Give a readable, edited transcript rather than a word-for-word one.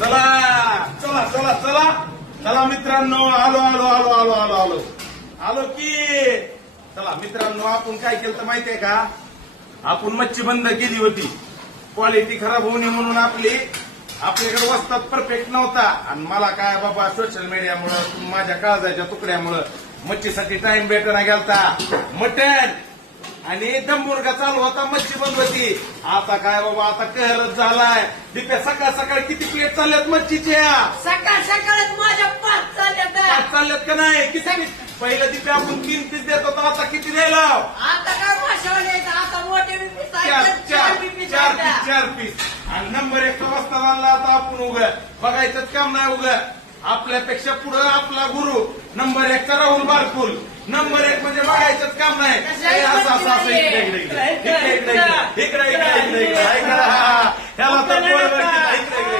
चला चला चला चला चला मित्रांनो, आलो आलो आलो आलो आलो आलो आलो की. चला मित्रांनो, आपण काय केलं तर माहितीये का, आपण मच्छी बंद केली होती. क्वालिटी खराब होऊ नये म्हणून आपल्याकडे वस्तात परफेक्ट नव्हता. आणि मला काय बाबा सोशल मीडियामुळं माझ्या काळजाच्या तुकड्यामुळं मच्छीसाठी टाइम भेटना गेलता. मटण आणि दम मुर्गा चालू होता, मच्छी बंद होती. आता काय बाबा, आता कहरच झालाय. दिप्या सकाळ सकाळ किती प्लेट चालल्यात मच्छीच्या? सकाळ सकाळच माझ्या 5 चालल्यात. पाच चालल्यात का नाही? किती? पहिलं दिप्या आपण 3 पीस देत होतो, आता किती द्यायला? आता काय माशावर यायचं, आता मोठे बी पीस आहेत, चार बी पीस चार आहेत. Piece 4 piece. आणि नंबर 1 वाजता आणला. आता आपण बघायचंच काम नाही. आपल्यापेक्षा पुढे आपला गुरु नंबर 1चा राहुल बारकुल. नंबर 1 म्हणजे बघायचंच काम नाही. हे असं असं असं इकडे इकडे इकडे इकडे इकडे इकडे इकडे इकडे इकडे इकडे. ह्याला तर इकडे इकडे